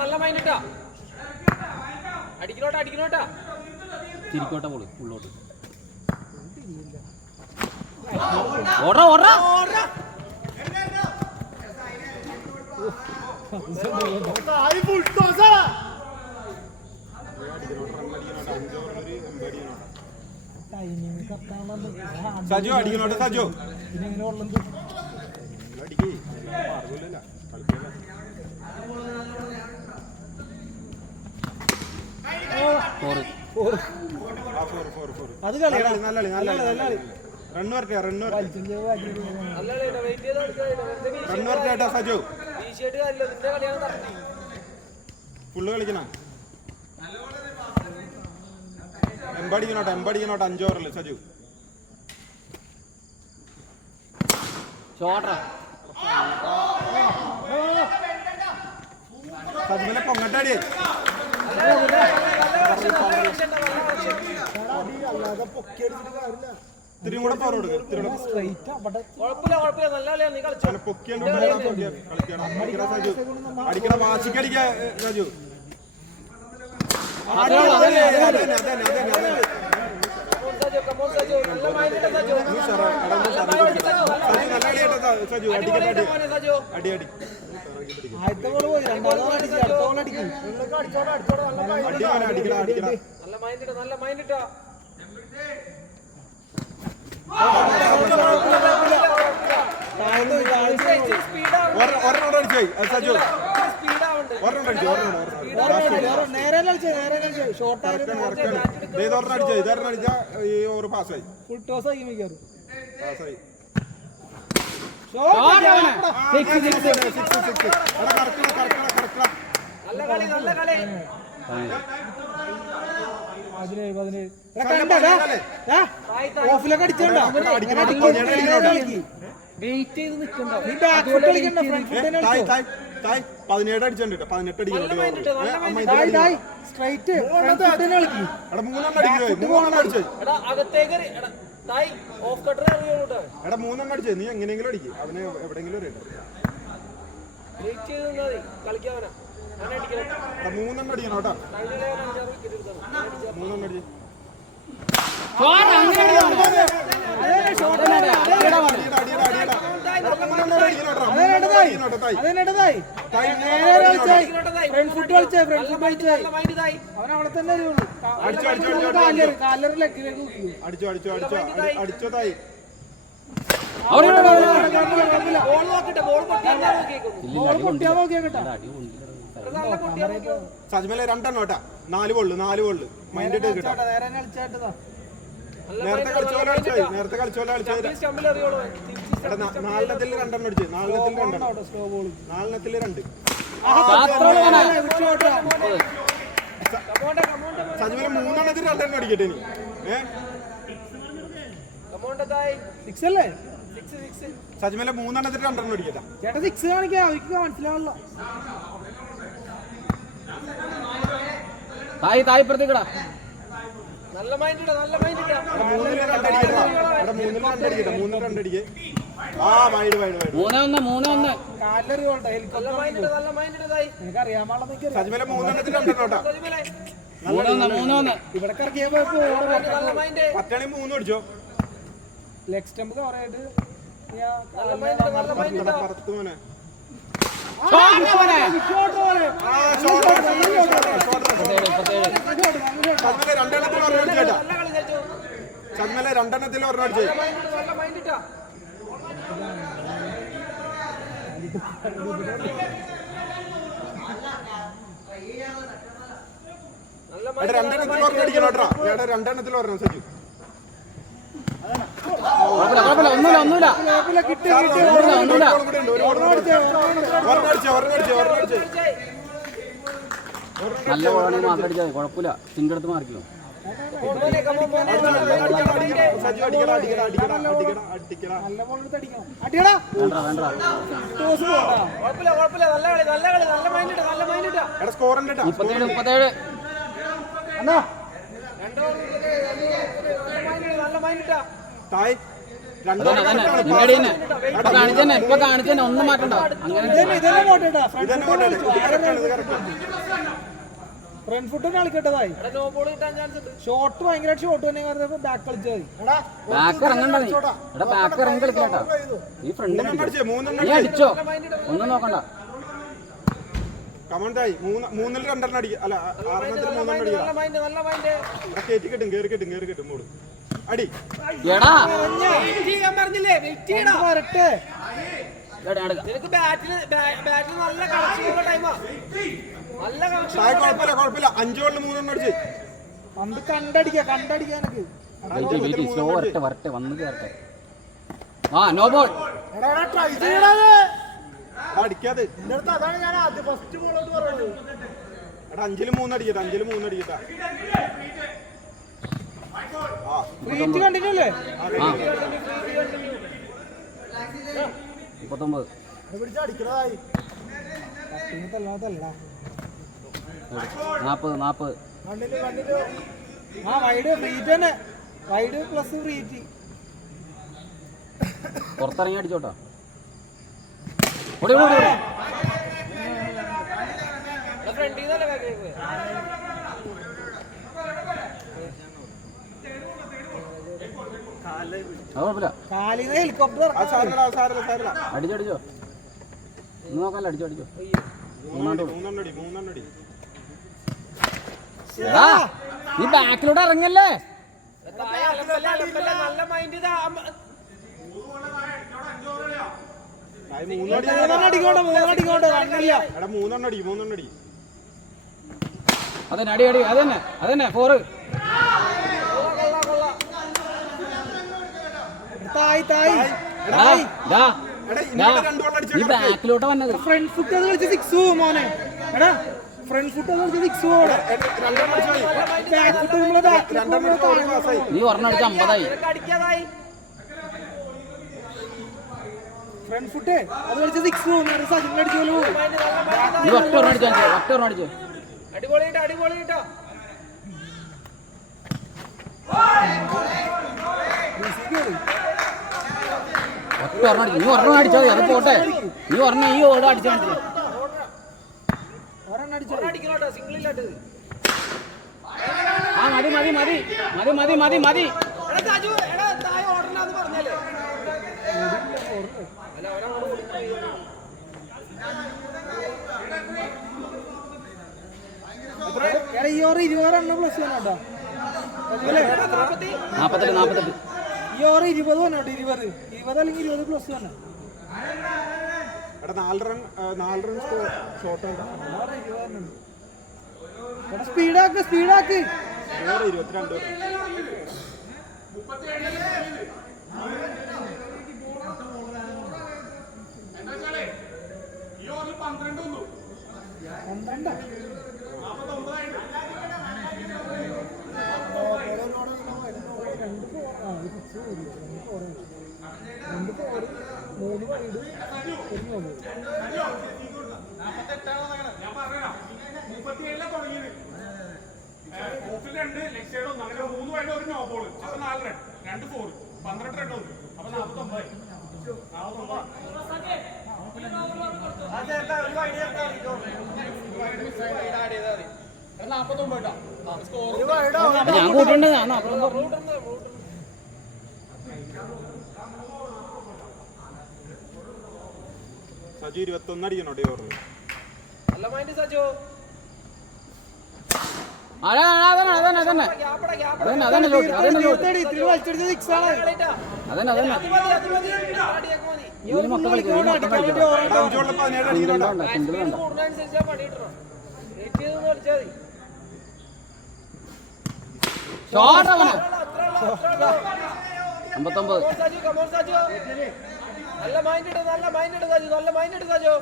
നല്ല mind അടിക്കണോട്ടാ തിരിക്കോട്ടെ Paul ഉള്ളോട്ട് Saju അടിക്കണോട്ടെ Saju അത് കളിയാ നല്ല റൺ വരട്ടെ സജു ഫുള്ള് കളിക്കണം എമ്പടിക്കണോട്ടെ 5 ഓവറിൽ സജു സജുവിനെ പൊങ്ങട്ടാടി ഇത്തിരിയും കൂടെ പവർ കൊടുക്കും അടിക്കണ വാശിക്കടിക്ക രാജു സജു അടി നല്ല മൈൻഡ് പാസ്സായി ഫുൾ ടോസ് ആക്കി മിക്കാറ് ഓഫിലൊക്കെ അടിച്ചോണ്ടോ വെയിറ്റ് ചെയ്ത് നിൽക്കണ്ട 17 അടിച്ചോണ്ട് 18 എടാ 3 അടിച്ചേ നീ എങ്ങനെയെങ്കിലും അടിക്കും അവന് എവിടെയെങ്കിലും ഒരു 3 അടിക്കണം കേട്ടോ 3 അടിച്ച് അവനവിടെ തന്നെ അടിച്ചോ തായി സജ്മല 2 കേട്ടാ 4 ബോള് മൈൻഡ് കേട്ടോ നേരത്തെ കളിച്ചോലെ കളിച്ചായി എടാ 4 2 അടിച്ചു 4 2 സജ്മല 3 അടിക്കട്ടെ ഇനി സജ്മല 3 അടിക്കട്ടെ ചേട്ടാ 6 കാണിക്കാം അവർക്ക് മനസ്സിലാവല്ലോ തായ് പ്രത്യേകടാ നല്ല മൈൻഡ് 3 അടിക്കട്ടെ ആ വൈഡ് 3-1 സജ്മല 3 കേട്ടോ ഇവിടെ കറക്കിയാ പറ്റാണി 3 അടിച്ചോ ലെഗ് സ്റ്റംപ് കവറായിട്ട് പറത്തുമോനെ സജ്മല 2 അടിച്ചേ രണ്ടെണ്ണത്തിൽ ഒരെണ്ണം സജു നല്ല ബോളാണെങ്കിൽ മാത്രം അടിച്ചാൽ കുഴപ്പമില്ല തിൻ്റെ അടുത്ത് മാറിക്കോ തായ് നിങ്ങളുടെ തന്നെ ഇപ്പൊ കാണിച്ചതന്നെ ഒന്നും മാറ്റണ്ട അങ്ങനെ ഇതെല്ലാം പോട്ടെട്ടാ ഇതന്നെ പോട്ടെ. ഫ്രണ്ട് ഫുട്ട് കളിക്കട്ടതായി നോ ബോൾ കിട്ടാൻ ചാൻസ് ഉണ്ട്. ഷോട്ട് ഭയങ്കരമായിട്ട് ഷോട്ട് തന്നെ കാരണം ബാക്ക് കളിച്ചാൽ മതി ബാക്ക് ഇറങ്ങണ്ട നീ എടാ ബാക്ക് ഇറങ്ങി കളിക്കട്ടാ ഈ ഫ്രണ്ട് നീ അടിച്ചോ ഒന്നും നോക്കണ്ട കമന്റായി മൂന്നിൽ രണ്ടെണ്ണം അടിക്കുക അല്ല ആറെണ്ണത്തിൽ മൂന്നെണ്ണം അടിക്കുക നല്ല മൈൻഡ് നല്ല മൈൻഡ്. കയറ്റി കിട്ടും കയറി കിട്ടും മോള് അടി എടാ വെയിറ്റ് ചെയ്യാൻ പറഞ്ഞില്ലേ, വെയിറ്റ് ചെയ്യടാ. വരട്ടെ നിനക്ക് ബാറ്റിൽ നല്ല കളക്ഷനുള്ള ടൈമാ, നല്ല കളക്ഷൻ. കുഴപ്പമില്ല 5 ബോളിൽ 3 അടിച്ച് പന്ത് കണ്ടടിക്കാനൊക്കെ സ്ലോ വരട്ടെ വന്ന് കേറട്ടെ ആ നോ ബോൾ അടിക്കാതെ അതാണ് ഞാൻ ആദ്യം ഫസ്റ്റ് ബോളോട്ട് പറയുന്നത്. എടാ 5ൽ 3 അടിക്കട്ടെ 5ൽ 3 അടിക്കട്ടാ ഫ്രീറ്റ് കണ്ടിന്യൂ അല്ലേ? ആ 39 പിടിച്ചടിക്കണതായി 40 ആ വൈഡ് ഫ്രീറ്റ് തന്നെ, വൈഡ് പ്ലസ് ഫ്രീറ്റ്. പുറത്തിറങ്ങി അടിച്ചോട്ടാ ഫ്രണ്ടിൽ നിന്നല്ലേ ബാക്കിലേക്ക് പോയത്. അത് കുഴപ്പമില്ല കാലിന്ന് ഹെലികോപ്റ്റർ സാരല്ല അടിച്ചോ ഒന്നും നോക്കാല്ല അടിച്ചോ മൂന്നെണ്ണം അടി എടാ നീ ബാക്കിലോട്ട് ഇറങ്ങല്ലേ താഴെ അലമ്പല്ല, നല്ല മൈൻഡ് ഇതാ. മൂന്നടിക്കോണ്ട് റണ്ണില്ല. എടാ 3 അടി അതന്നെ അടി അതന്നെ 4 തായ് എടാ നീ ബാക്കിലോട്ട് വന്നത് ഫ്രണ്ട് ഫുട്ട് അത് കളിച്ച് 6 മോനെ. എടാ ഫ്രണ്ട് ഫുട്ട് അത് കളിച്ച് 6 ബാക്ക് ഫുട്ട് നമ്മളെ ബാക്കിൽ നീ ഒരെണ്ണം അടിച്ച 50 നിനക്ക് അടിക്കാതായി. ഫ്രണ്ട് ഫുട്ട് അത് കളിച്ച് 6 സജിൻ അടിച്ചോളൂ. നീ ഒറ്റ ഒരെണ്ണം അടിച്ചോ അടിപൊളി കിട്ടോ. നീ ഒരെണ്ണം അടിച്ചോ അത് പോട്ടെ നീ ഒരെണ്ണം ഈ ഓട അടിച്ചാ അടിക്കണോട്ടോ, സിംഗിൾ ഇല്ലാട്ട്. ആ മതി എടാ സാജു, എടാ താഴെ ഓടണ്ടാന്ന് പറഞ്ഞല്ലേ. അല്ല ഒരാളോട് കൊടുക്കുന്നു. ഈ ഓവർ 20 റണ്ണ് പ്ലസ് വേണോട്ടോ. 48 ഈ ഓവർ 20 വേണോട്ടോ. 20 അല്ലെങ്കിൽ 20 പ്ലസ് വേണം. എടാ 4 റൺ ഷോട്ട് സ്പീഡാക്ക് 22 12 ഞാൻ കൂട്ടുണ്ട് സജു 21 അടിക്കണോ ഡേ ഓവറിൽ നല്ല മൈൻഡ് സാജു. അതന്നെ കൂടുന്നതനുസരിച്ചാ പണി കിട്ടണം. വെയിറ്റ് ചെയ്ത് കളിച്ചാൽ മതി. ഷോട്ട് അവന് അത്ര 59 സാജു. നല്ല മൈൻഡ് ഇട്ട് സാജു, നല്ല മൈൻഡ് ഇട്ട് സാജു.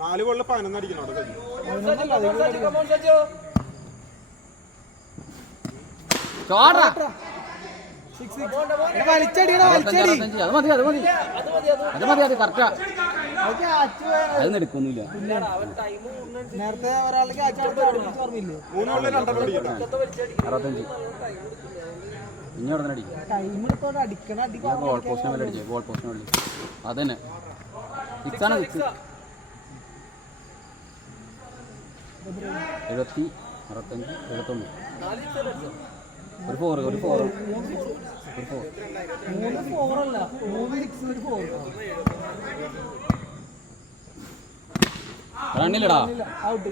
4 ബോളിൽ 11 അടിക്കണോ സജു സാജു. ഷോട്ടാ വലിച്ചടിയണ അത് മതി അത് കറക്റ്റാ അതൊന്നും എടുക്കൊന്നുമില്ല നേരത്തെ ഒരാൾക്ക് ഓർമ്മയില്ലേ 3 ബോളിൽ 2 അടിക്കട്ടെ 65 ഇനി അവിടെ നിന്ന് അടിക്കും. ടൈം എടുത്തോണ്ട് അടിക്കണം ഞാൻ ഗോൾ പോസ്റ്റിന് മേലെ അടിച്ചു. ഗോൾ പോസ്റ്റിന് മേലെ അത് തന്നെ 6 ആണ്. 6 70 65 71 ഒരു 4 ഒരു 4 ഒരു 4 3 4 അല്ല 3 6 ഒരു 4 റണ്ണില്ലടാ. ഔട്ട്.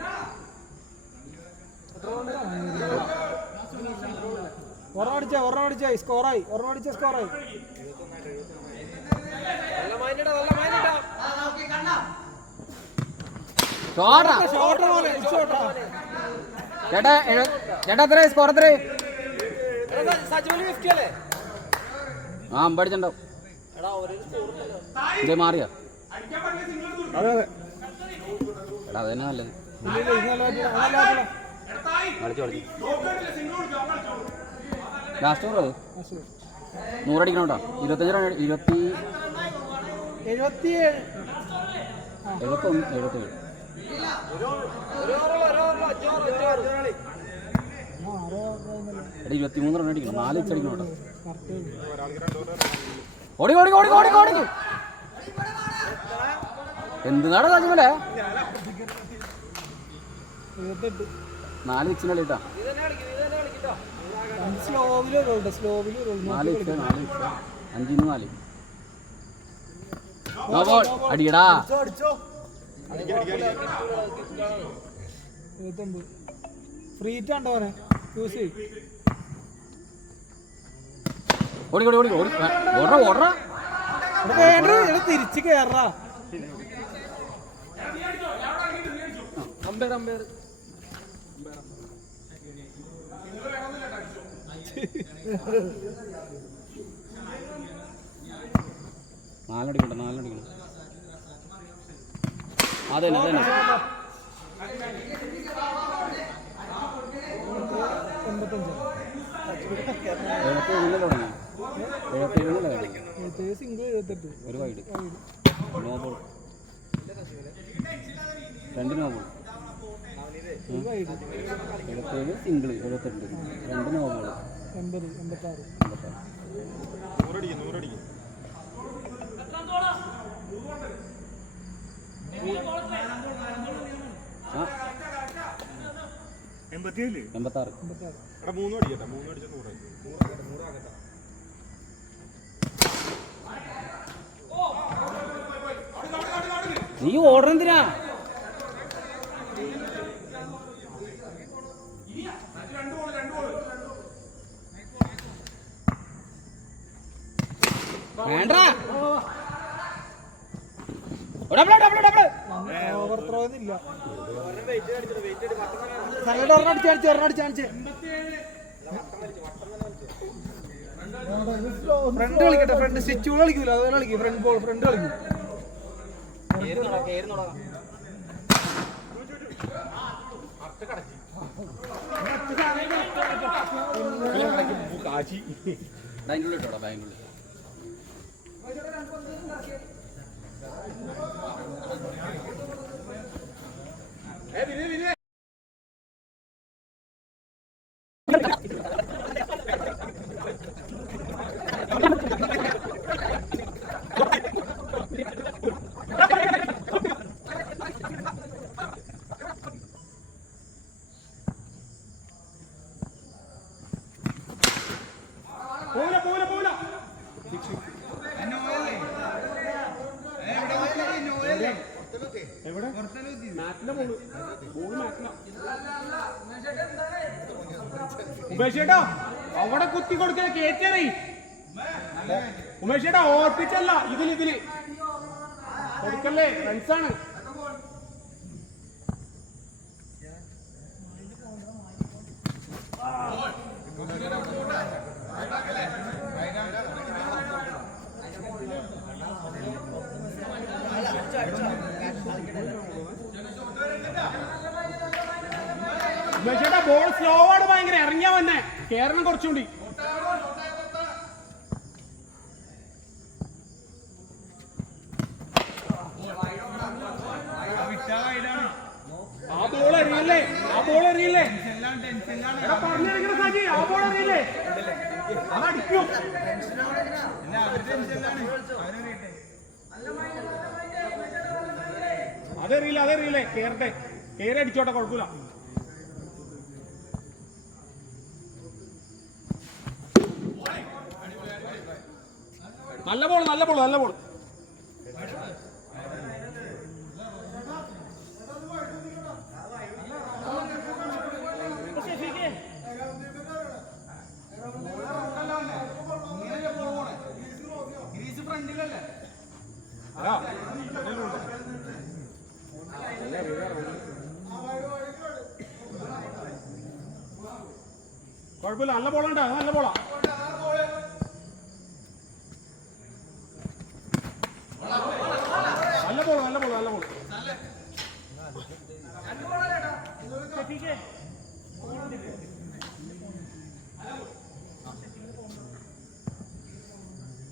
ഒരെണ്ണം അടിച്ചാ സ്കോറായി. സ്കോറായി. നല്ല മൈൻഡ് നല്ല മൈൻഡ് ചേട്ടാ എത്ര സ്കോർ എത്ര? സജുവിന് 50 അല്ലേ? ആ അമ്പടിച്ചുണ്ടാവും. എടാ ഒരു സ്കോർ ഉണ്ടല്ലോ. ഇതേ മാറിയാ? അതെ അതെ എടാ അതന്നെ നല്ലത്. ലാസ്റ്റ് ഓവർ 100 അടിക്കണം കേട്ടോ. 25 റൺ 77 എടാ 23 റൺ അടിക്കണം. 4 ഇച്ച് അടിക്കണം കേട്ടോ. ഓടി എന്തിനാണ് താജ്മലെ 4 ഇച്ചിന് കളിട്ടാ. 4 ഇച്ച് 5-4 ബോൾ അടിയടാ. ഫ്രീറ്റാണ്ടോ യൂസ് ചെയ്യും. ഓടി തിരിച്ച് കേറാ. അമ്പയർ 4 അടിക്കണം. അതന്നെ 77 സിംഗിൾ 78 ഒരു wide no ball 2 no ball 77 single 78 2 no ball 80 86 100 86 3 അടിക്കട്ടെ. 3 അടിച്ച 100 നീ ഓർഡർ എന്തിനാ? വേണ്ട ഓവർ ത്രോ ഒന്നുമില്ല. ഫ്രണ്ട് കളിക്കട്ടെ. ഫ്രണ്ട് സ്റ്റിച്ച് കളിക്കൂല. അതുപോലെ കളിക്കും. ഫ്രണ്ട് കളിക്കും. ബാംഗ്ലൂർ ബാംഗ്ലൂർ ഉമേഷേട്ടാ അവിടെ കുത്തി കൊടുക്കാൻ കേറ്ററി. ഉമേഷേട്ടാ ഓർപ്പിച്ചല്ല ഇതില് കൊടുക്കല്ലേ. ഫ്രണ്ട്സാണ്. ഉമേഷേട്ടാ ബോൾ സ്ലോ ആണ് ഭയങ്കര. ഇറങ്ങിയാ വന്നെ കേരളം കുറച്ചുകൂടി. ആ ബോൾ അറിയില്ലേ? പറഞ്ഞിരിക്കണ സാജി. ആ ബോൾ അറിയില്ലേ? അതടിക്കും. അതറിയില്ലേ കേറട്ടെ, കേറി അടിച്ചോട്ടെ, കുഴപ്പമില്ല. നല്ല ബോൾ. കുഴപ്പമില്ല, നല്ല ബോളുണ്ട്, നല്ല ബോളാ. നല്ല ബോൾ.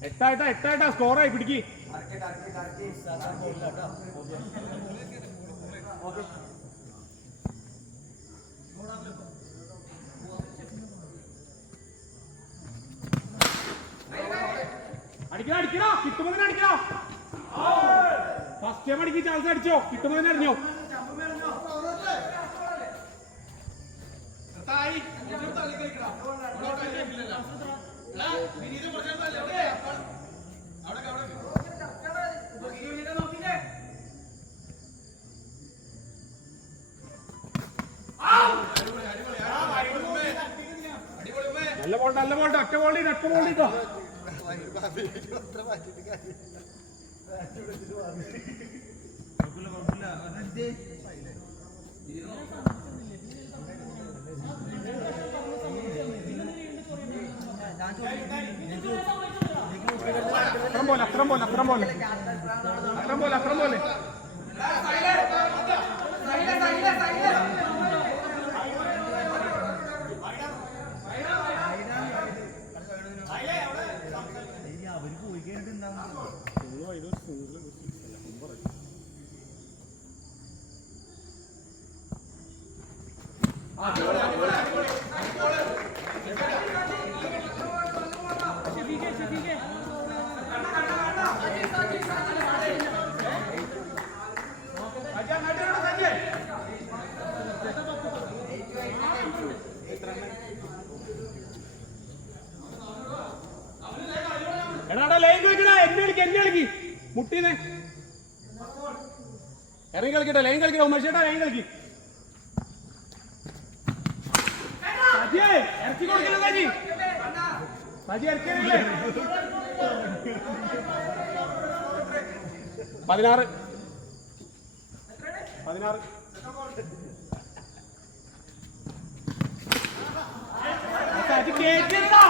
എട്ടായിട്ടാ സ്കോറായി, പിടിക്ക്. അടിക്കണോ, കിട്ടുമ്പോൾ അടിക്കണോ. ഫസ്റ്റ് ടൈം അടിക്ക്, ചാൻസ് അടിച്ചോ, കിട്ടുമ്പോൾ തന്നെ അറിഞ്ഞോ. നല്ല ബോൾ, ഒറ്റ ബോൾ ഇട്ടോ. അത്രം പോലെ. മുട്ടീനെ ഇറങ്ങി കളിക്കട്ടെ, ലൈൻ കളിക്കട്ടെ, ഉമ്മേഷേട്ടാ ലൈൻ കളിക്ക്. ഇറക്കി കൊടുക്കണേ സജി ഇറക്കിയല്ലേ. 16 സജി കേട്ടിരുന്നോ.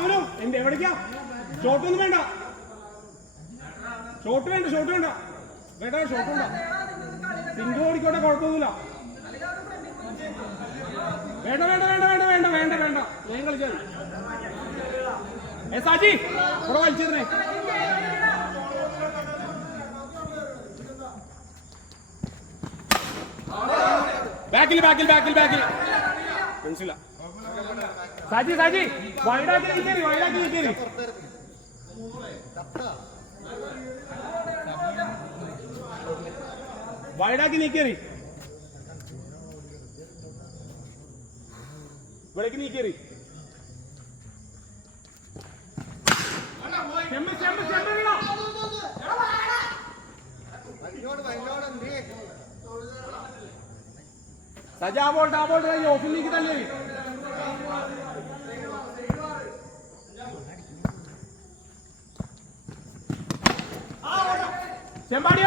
അവനും എന്റെ എവിടേക്കാ. ഷോട്ടൊന്നും വേണ്ട. ഷോട്ട് വേണ്ട. സിംഗിൾ ഓടിക്കോട്ടെ, കുഴപ്പമൊന്നുമില്ല. വേണ്ട ഞാൻ കളിച്ചാൽ സാജി ഇവിടെ വലിച്ചിരുന്നേ. ബാക്കിൽ മനസ്സില്ല. സാജി വൈഡാക്കി നിൽക്കരുത്. വൈഡാക്കി നീക്കേറി, ഇവിടേക്ക് നീക്കേറി. സജാ ബോൾട്ട് ഓഫിൽ നീക്കി തന്നെ. ചെമ്പാടി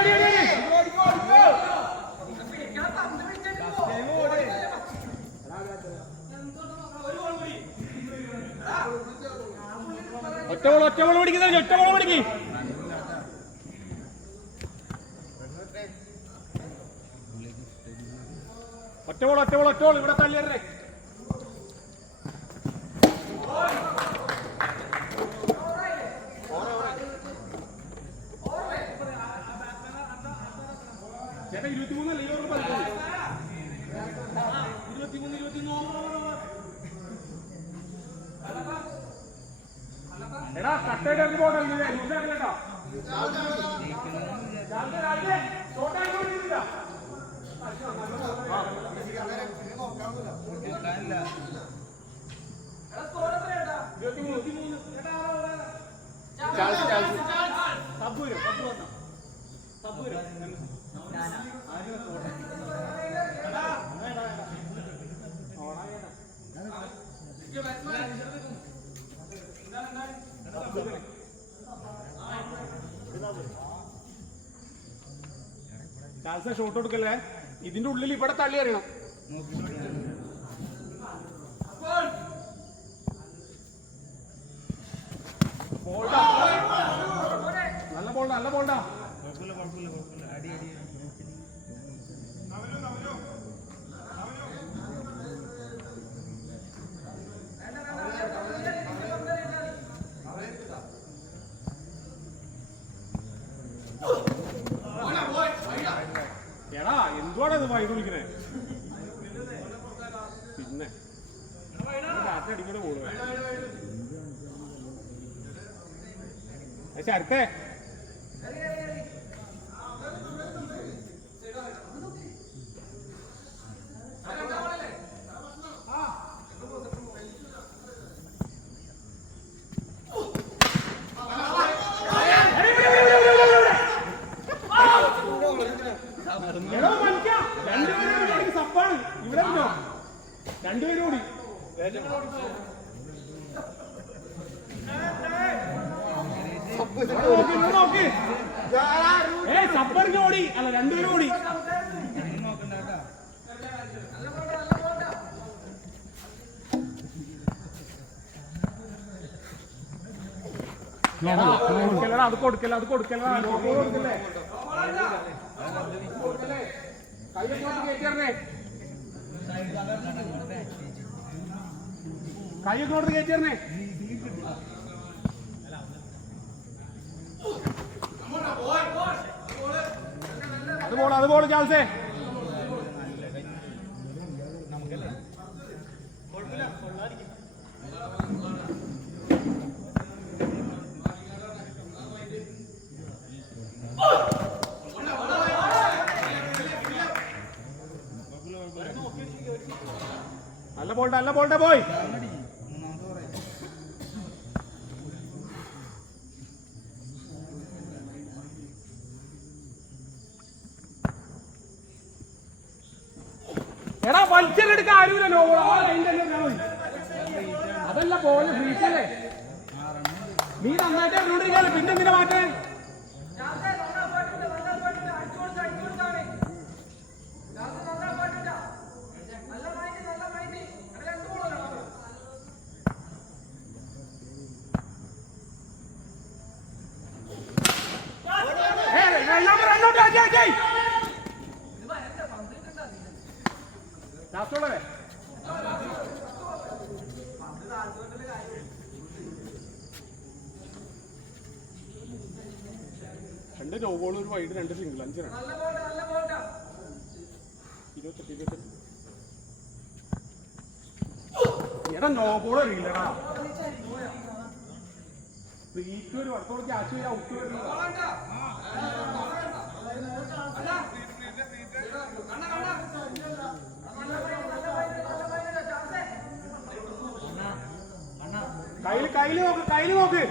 ഒറ്റ ബോൾ പിടിക്കുന്നത്. ഒറ്റ ബോൾ ഇവിടെ തള്ളിയറേ. ചേട്ടാ 23 അല്ലേ? കറക്റ്റായിട്ട് പോകണ്ടല്ലേ കേട്ടോ. ചാൾസ് ഷോട്ട് കൊടുക്കല്ലേ. ഇതിന്റെ ഉള്ളിൽ ഇവിടെ തള്ളി അറിയണം. നല്ല ബോൾഡാ നല്ല ബോൾഡാ. എടാ എന്തുവാണ് ഇത് വൈഡ് വിളിക്കണേ? പിന്നെ ബാറ്റ് അടിക്കണ പോള് ശരത്തെ സപ്പാണ് ഇവിടെ രണ്ടുപേരും കൂടി നോക്കി സപ്പറിന് ഓടി അല്ല രണ്ടുപേരും ഓടി. അത് കൊടുക്കല അത് കൊടുക്കല. കൈയൊക്കെ കൊടുത്ത് കയറ്റിയറിഞ്ഞേ. അത് ബോൾ ചാൾസേ. നല്ല ബോൾഡാ പോയി. എടാ വലിച്ചെടുക്കാൻ ആരുമില്ലല്ലോ. അതല്ല പോലെ ഫ്രീസല്ലേ. നീ നന്നായിട്ട് എറിഞ്ഞോണ്ടിരിക്കാല്ലേ പിന്നെന്തിനാ മാറ്റേ? രണ്ട് നോ ബോൾ ഒരു വൈഡ് രണ്ട് സിംഗിൾ 5 റൺ. 28. എടാ നോ ബോൾ അറിയില്ലടാ. ഒരു വർത്തോട് ക്യാച്ച് ചെയ്യാൻ ഔട്ട് കയ്യില് നോക്ക്.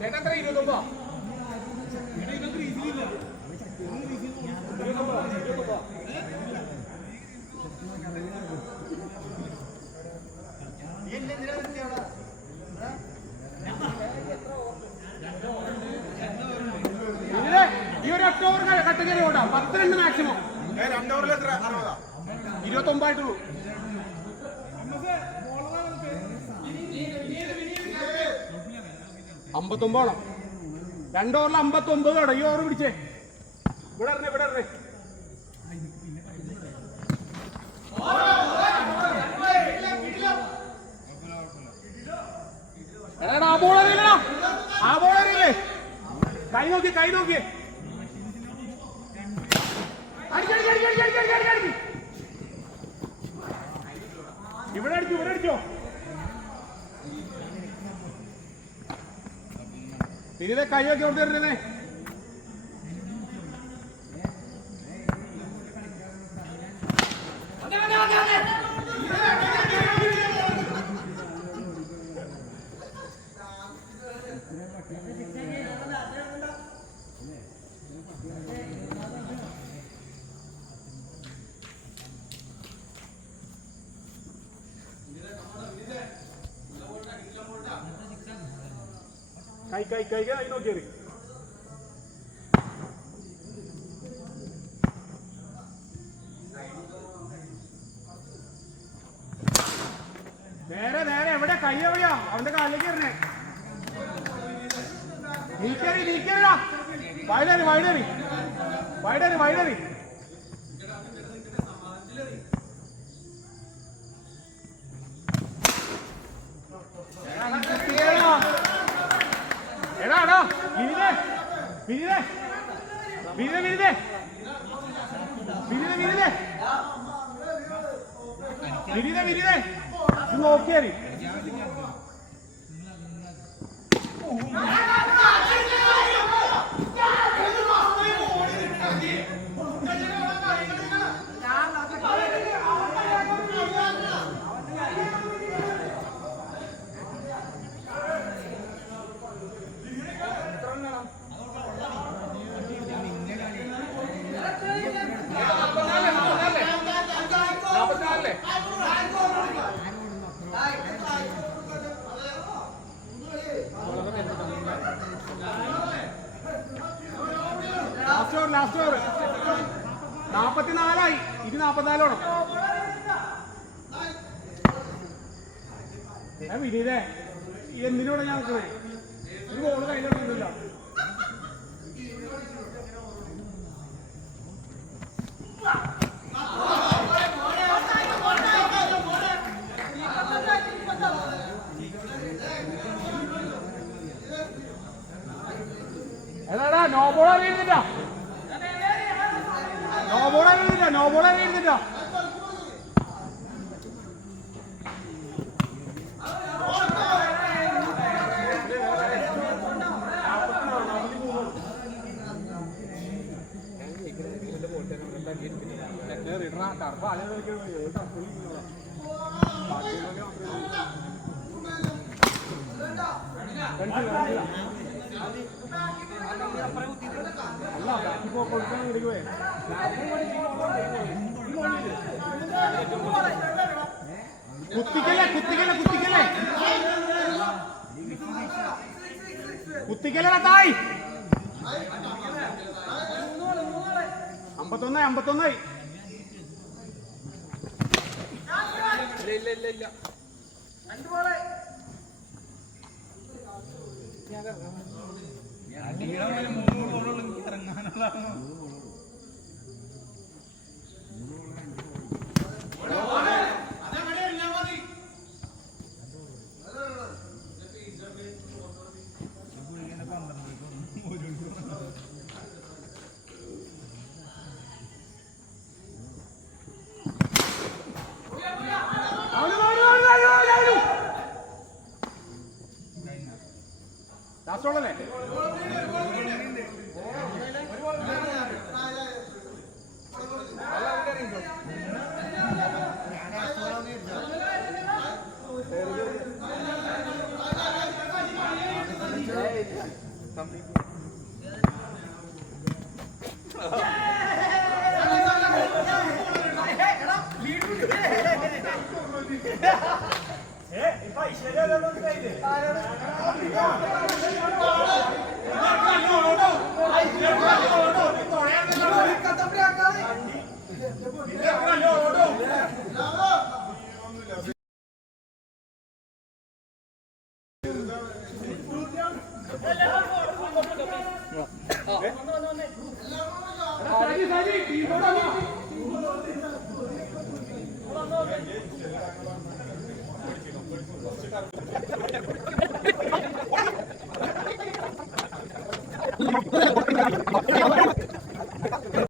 ചേട്ടാ 29 ഈ ഒരു 8 ഓവർ കട്ടക്കറി ഓടാം. 10 run maximum. 2 ഓവറിൽ എത്ര 29 ആയിട്ടുള്ളൂ. അമ്പത്തൊമ്പതോളം 2 ഓവറിൽ 59 ഈ ഓവർ പിടിച്ചേ. ഇവിടെ എടാ ആ ബോൾ അറിയില്ലടാ, ആ ബോൾ അറിയില്ലേ? കൈ നോക്കി ഇവിടെ അടിച്ചോ. ഇതിലെ കൈ നോക്കി കൊടുത്തിരുന്നേ. കൈ നോക്കിയത് നേരെ എവിടെ കൈ എവിടെയാ? അവന്റെ കാലിലേക്ക് ഇറങ്ങേ. നീക്കറിടാ. വൈഡറി എടാ വിരിതേ നോക്കിയാരി. ലാസ്റ്റ് ഓവർ 44 ഇത് 44 വിനീതേ, എന്തിനൂടെ ഞാൻ നിൽക്കണേ? ഒരു ബോള് കയ്യിലെടുക്കുന്നില്ല. എടാ നോ ബോൾ അറിയുന്നില്ല. കുത്തിക്കല്ലേ തായ്. 51 ഇല്ല. ലാസ്റ്റോളല്ലേ? ¡Vamos!